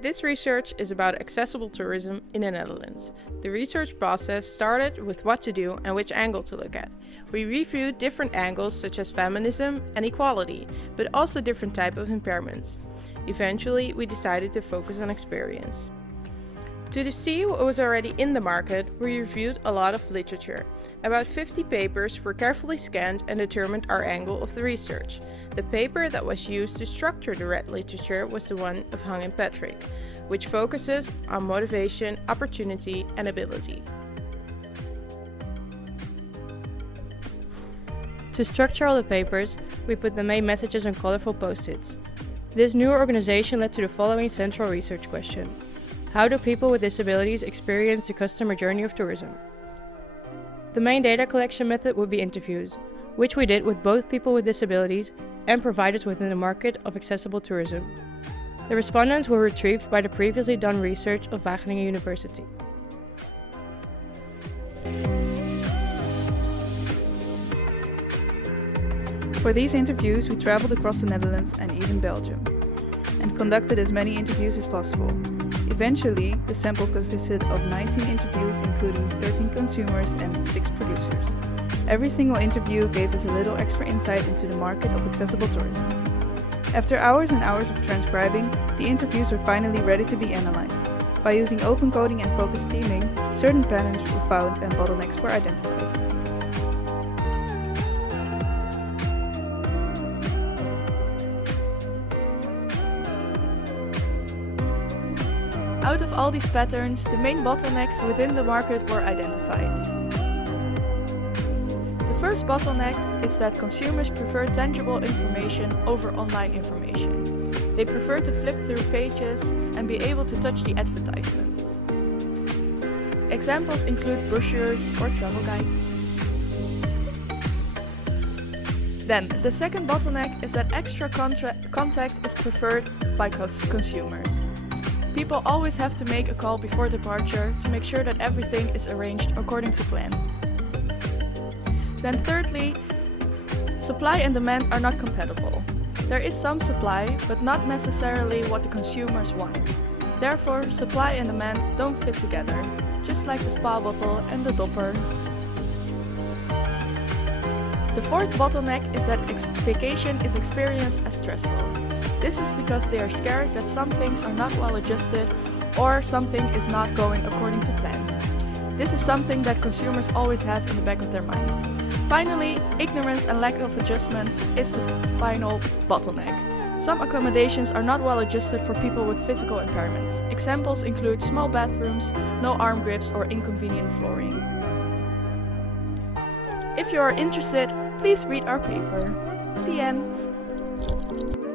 This research is about accessible tourism in the Netherlands. The research process started with what to do and which angle to look at. We reviewed different angles such as feminism and equality, but also different types of impairments. Eventually, we decided to focus on experience. To see what was already in the market, we reviewed a lot of literature. About 50 papers were carefully scanned and determined our angle of the research. The paper that was used to structure the red literature was the one of Hang and Patrick, which focuses on motivation, opportunity, and ability. To structure all the papers, we put the main messages on colorful post-its. This new organization led to the following central research question. How do people with disabilities experience the customer journey of tourism? The main data collection method would be interviews, which we did with both people with disabilities and providers within the market of accessible tourism. The respondents were retrieved by the previously done research of Wageningen University. For these interviews, we traveled across the Netherlands and even Belgium, and conducted as many interviews as possible. Eventually, the sample consisted of 19 interviews, including 13 consumers and 6 producers. Every single interview gave us a little extra insight into the market of accessible tourism. After hours and hours of transcribing, the interviews were finally ready to be analyzed. By using open coding and focused theming, certain patterns were found and bottlenecks were identified. Out of all these patterns, the main bottlenecks within the market were identified. The first bottleneck is that consumers prefer tangible information over online information. They prefer to flip through pages and be able to touch the advertisements. Examples include brochures or travel guides. Then, the second bottleneck is that extra contact is preferred by consumers. People always have to make a call before departure to make sure that everything is arranged according to plan. Then thirdly, supply and demand are not compatible. There is some supply, but not necessarily what the consumers want. Therefore, supply and demand don't fit together, just like the spa bottle and the dopper. The fourth bottleneck is that vacation is experienced as stressful. This is because they are scared that some things are not well adjusted or something is not going according to plan. This is something that consumers always have in the back of their minds. Finally, ignorance and lack of adjustments is the final bottleneck. Some accommodations are not well adjusted for people with physical impairments. Examples include small bathrooms, no arm grips, or inconvenient flooring. If you are interested, please read our paper. The end.